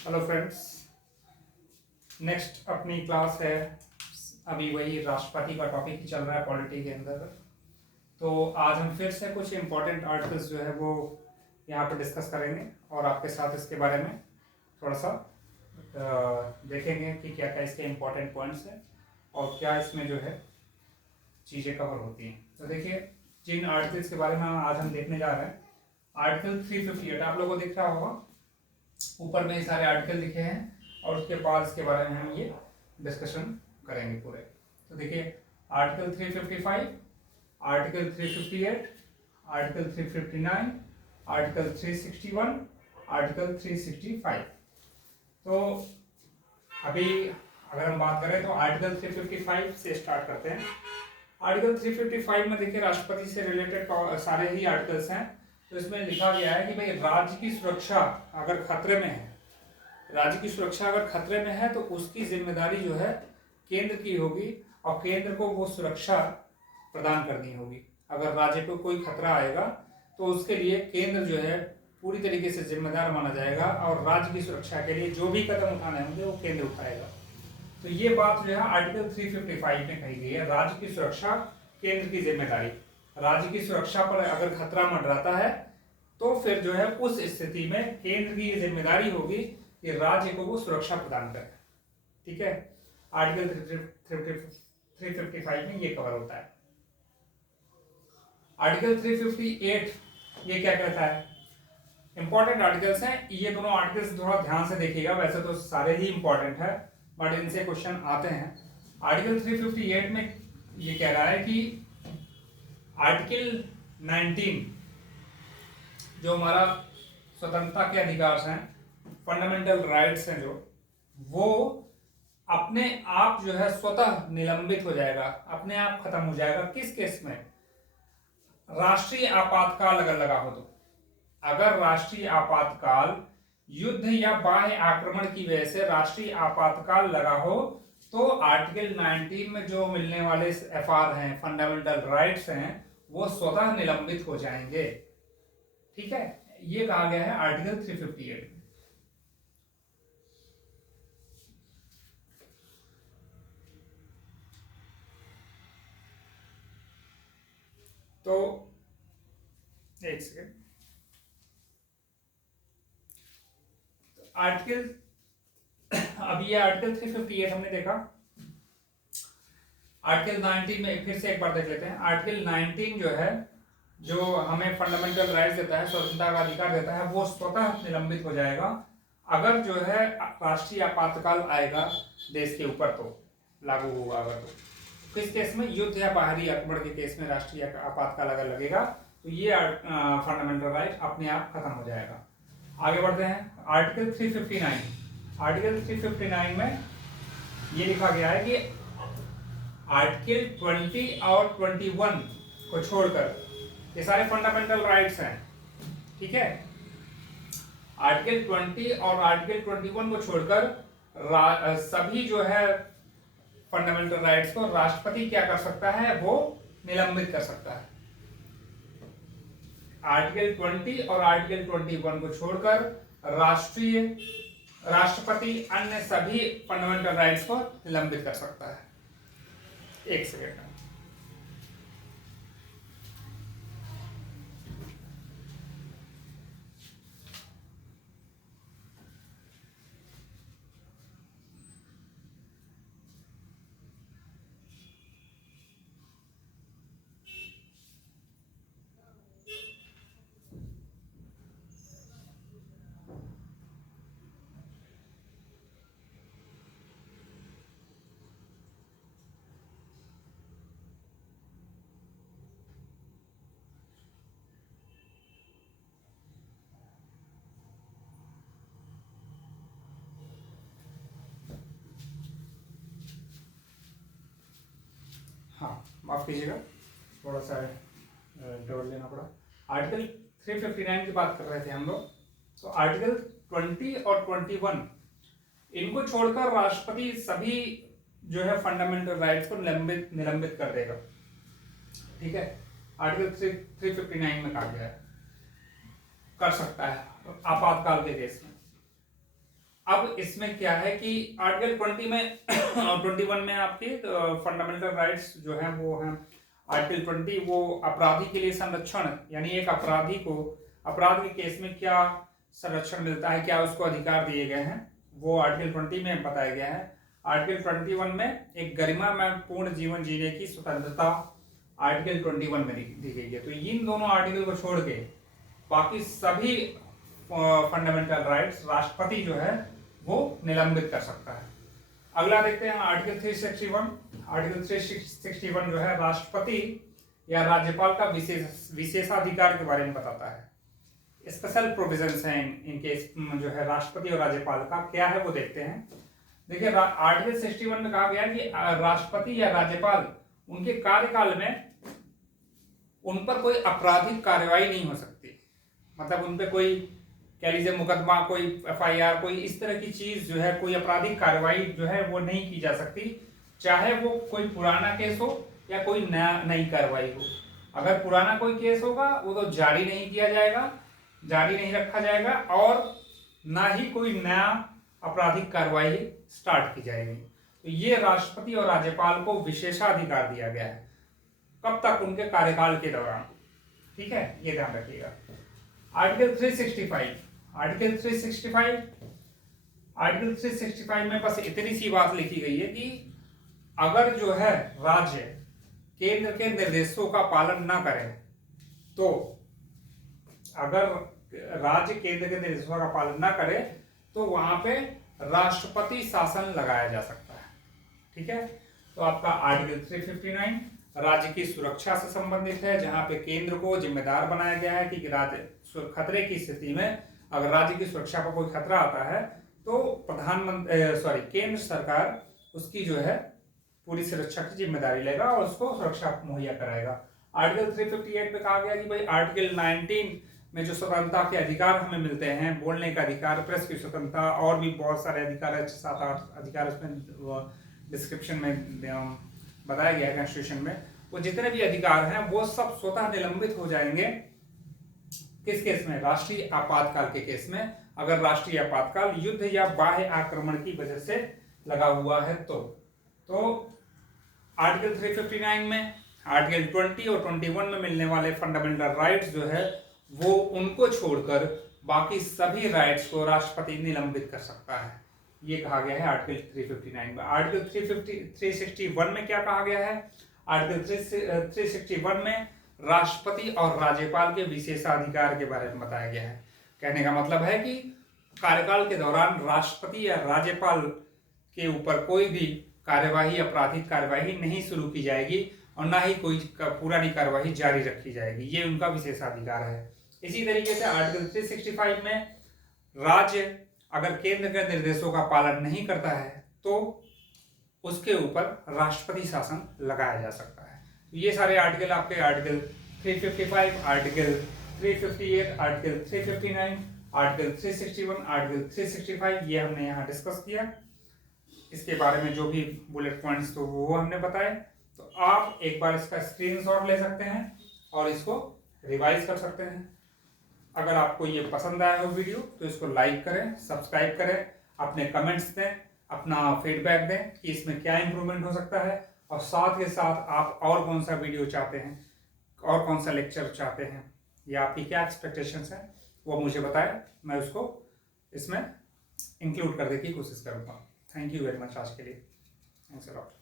Hello friends, next अपनी class है। अभी वही राष्ट्रपति का टॉपिक ही चल रहा है पॉलिटी के अंदर। तो आज हम फिर से कुछ इम्पोर्टेंट आर्टिकल्स जो है वो यहाँ पर डिस्कस करेंगे और आपके साथ इसके बारे में थोड़ा सा देखेंगे कि क्या क्या इसके इम्पोर्टेंट पॉइंट्स हैं और क्या इसमें जो है चीज़ें कवर होती हैं। तो देखिए, जिन आर्टिकल्स के बारे में आज हम देखने जा रहे हैं, आर्टिकल 358 आप लोगों को दिख रहा होगा, ऊपर में ये सारे आर्टिकल लिखे हैं और उसके बाद इसके बारे में हम ये डिस्कशन करेंगे पूरे। तो देखिए, article 355, article 358, article 359, article 361, article 365। तो अभी अगर हम बात करें तो आर्टिकल 355 से स्टार्ट करते हैं। आर्टिकल 355 में देखिए राष्ट्रपति से रिलेटेड सारे ही आर्टिकल्स हैं। तो इसमें लिखा गया है कि भाई राज्य की सुरक्षा अगर खतरे में है, राज्य की सुरक्षा अगर खतरे में है तो उसकी जिम्मेदारी जो है केंद्र की होगी और केंद्र को वो सुरक्षा प्रदान करनी होगी। अगर राज्य को कोई खतरा आएगा तो उसके लिए केंद्र जो है पूरी तरीके से जिम्मेदार माना जाएगा और राज्य की सुरक्षा के लिए जो भी कदम उठाने होंगे वो केंद्र उठाएगा। तो ये बात जो है आर्टिकल 355 में कही गई है, राज्य की सुरक्षा केंद्र की जिम्मेदारी। राज्य की सुरक्षा पर अगर खतरा मंडराता है तो फिर जो है उस स्थिति में केंद्र की ये जिम्मेदारी होगी कि राज्य को वो सुरक्षा प्रदान करे। ठीक है, आर्टिकल 355 में ये कवर होता है। आर्टिकल 358 ये क्या कहता है? इंपॉर्टेंट आर्टिकल्स हैं ये दोनों आर्टिकल्स, थोड़ा ध्यान से देखिएगा। वैसे तो सारे ही इंपॉर्टेंट है बट इनसे क्वेश्चन आते हैं। आर्टिकल 358 में ये कह रहा है कि आर्टिकल 19 जो हमारा स्वतंत्रता के अधिकार हैं, फंडामेंटल राइट्स हैं, जो वो अपने आप जो है स्वतः निलंबित हो जाएगा, अपने आप खत्म हो जाएगा। किस केस में? राष्ट्रीय आपातकाल अगर लगा हो तो। अगर राष्ट्रीय आपातकाल, युद्ध या बाह्य आक्रमण की वजह से राष्ट्रीय आपातकाल लगा हो तो आर्टिकल 19 में जो मिलने वाले एफआर हैं, फंडामेंटल राइट्स हैं, वो स्वतः निलंबित हो जाएंगे। ठीक है, ये कहा गया है आर्टिकल 358 में। तो एक सेकेंड, आर्टिकल अब ये आर्टिकल 358 हमने देखा। आर्टिकल 19 में फिर से एक बार देख लेते हैं। आर्टिकल 19 जो है, जो हमें फंडामेंटल राइट्स देता है, स्वतंत्रता का अधिकार देता है, वो स्वतः निलंबित हो जाएगा अगर जो है राष्ट्रीय आपातकाल आएगा देश के ऊपर, तो लागू होगा। अगर तो किस केस में? युद्ध या बाहरी आक्रमण के केस में राष्ट्रीय आपातकाल अगर लगेगा तो ये फंडामेंटल राइट अपने आप खत्म हो जाएगा। आगे बढ़ते हैं। आर्टिकल 359, आर्टिकल 359 में ये लिखा गया है कि आर्टिकल 20 और 21 को छोड़कर, ये सारे फंडामेंटल राइट्स हैं, ठीक है, आर्टिकल 20 और आर्टिकल 21 को छोड़कर सभी जो है फंडामेंटल राइट्स को राष्ट्रपति क्या कर सकता है? वो निलंबित कर सकता है। आर्टिकल 20 और आर्टिकल 21 को छोड़कर राष्ट्रपति अन्य सभी फंडामेंटल राइट्स को निलंबित कर सकता है। एक सेकेंड, हाँ माफ कीजिएगा, थोड़ा सा डोर लेना पड़ा। आर्टिकल 359 की बात कर रहे थे हम लोग। तो आर्टिकल 20 और 21 इनको छोड़कर राष्ट्रपति सभी जो है फंडामेंटल राइट्स को निलंबित कर देगा। ठीक है, आर्टिकल 359 में कहा गया है कर सकता है आपातकाल के केस में। अब इसमें क्या है कि आर्टिकल 20 में 21 में आपके फंडामेंटल राइट्स जो हैं वो हैं। आर्टिकल 20 वो अपराधी के लिए संरक्षण, यानी एक अपराधी को अपराध के केस में क्या संरक्षण मिलता है, क्या उसको अधिकार दिए गए हैं, वो आर्टिकल 20 में बताया गया है। आर्टिकल 21 में एक गरिमा में पूर्ण जीवन जीने की स्वतंत्रता आर्टिकल 21 में दी गई है। तो इन दोनों आर्टिकल को छोड़ के बाकी सभी फंडामेंटल राइट्स राष्ट्रपति जो है वो निलंबित कर सकता है। अगला देखते हैं आर्टिकल 361। आर्टिकल 361 जो है राष्ट्रपति या राज्यपाल का विशेषाधिकार के बारे में बताता है। स्पेशल प्रोविजंस हैं इनके जो है राष्ट्रपति और राज्यपाल का क्या है वो देखते हैं। देखिए आर्टिकल 61 में कहा गया है कि राष्ट्रपति या राज्यपाल उनके कार्यकाल में उन पर कोई आपराधिक कार्यवाही नहीं हो सकती, मतलब उन पर कोई कह लीजिए मुकदमा, कोई FIR, कोई इस तरह की चीज जो है, कोई आपराधिक कार्रवाई जो है वो नहीं की जा सकती, चाहे वो कोई पुराना केस हो या कोई नई कार्रवाई हो। अगर पुराना कोई केस होगा वो तो जारी नहीं किया जाएगा, जारी नहीं रखा जाएगा, और ना ही कोई नया आपराधिक कार्रवाई स्टार्ट की जाएगी। तो ये राष्ट्रपति और राज्यपाल को विशेषाधिकार दिया गया है, कब तक? उनके कार्यकाल के दौरान। ठीक है, ये ध्यान रखिएगा। आर्टिकल 365 आर्टिकल 365 में बस इतनी सी बात लिखी गई है कि अगर जो है राज्य केंद्र के निर्देशों का पालन ना करे, तो अगर राज्य केंद्र के निर्देशों का पालन ना करे तो वहां पे राष्ट्रपति शासन लगाया जा सकता है। ठीक है, तो आपका आर्टिकल 359 राज्य की सुरक्षा से संबंधित है, जहां पे केंद्र को जिम्मेदार बनाया गया है कि राज्य खतरे की स्थिति में अगर राज्य की सुरक्षा पर कोई खतरा आता है तो केंद्र सरकार उसकी जो है पूरी सुरक्षा की जिम्मेदारी लेगा और उसको सुरक्षा मुहैया कराएगा। आर्टिकल 358 में कहा गया कि भाई आर्टिकल 19 में जो स्वतंत्रता के अधिकार हमें मिलते हैं, बोलने का अधिकार, प्रेस की स्वतंत्रता, और भी बहुत सारे अधिकार है, 7-8 अधिकार उसमें डिस्क्रिप्शन में बताया गया है कॉन्स्टिट्यूशन में। वो जितने भी अधिकार हैं वो सब स्वतः निलंबित हो जाएंगे। किस केस में? राष्ट्रीय आपातकाल के केस में। अगर राष्ट्रीय आपातकाल युद्ध या बाह्य आक्रमण की वजह से लगा हुआ है तो आर्टिकल 359 में आर्टिकल 20 और 21 में मिलने वाले फंडामेंटल राइट्स जो है वो उनको छोड़कर बाकी सभी राइट्स को राष्ट्रपति निलंबित कर सकता है, ये कहा गया है आर्टिकल 359 में। आर्टिकल 361 में क्या कहा गया है? आर्टिकल 361 में राष्ट्रपति और राज्यपाल के विशेषाधिकार के बारे में बताया गया है। कहने का मतलब है कि कार्यकाल के दौरान राष्ट्रपति या राज्यपाल के ऊपर कोई भी कार्यवाही, आपराधिक कार्यवाही नहीं शुरू की जाएगी और ना ही कोई पुरानी कार्यवाही जारी रखी जाएगी, ये उनका विशेषाधिकार है। इसी तरीके से आर्टिकल 365 में राज्य अगर केंद्र के निर्देशों का पालन नहीं करता है तो उसके ऊपर राष्ट्रपति शासन लगाया जा सकता है। ये सारे आर्टिकल आपके article 355, article 358, article 359, article 361, article 365 ये हमने यहाँ डिस्कस किया। इसके बारे में जो भी बुलेट पॉइंट्स तो वो हमने बताए। तो आप एक बार इसका स्क्रीनशॉट ले सकते हैं और इसको रिवाइज कर सकते हैं। अगर आपको ये पसंद आया हो वीडियो तो इसको लाइक करें, सब्सक्राइब करें, अपने कमेंट्स दें, अपना फीडबैक दें कि इसमें क्या इंप्रूवमेंट हो सकता है, और साथ के साथ आप और कौन सा वीडियो चाहते हैं, और कौन सा लेक्चर चाहते हैं, या आपकी क्या एक्सपेक्टेशंस हैं वो मुझे बताएं, मैं उसको इसमें इंक्लूड करने की कोशिश करूँगा। थैंक यू वेरी मच आज के लिए। Thanks a lot.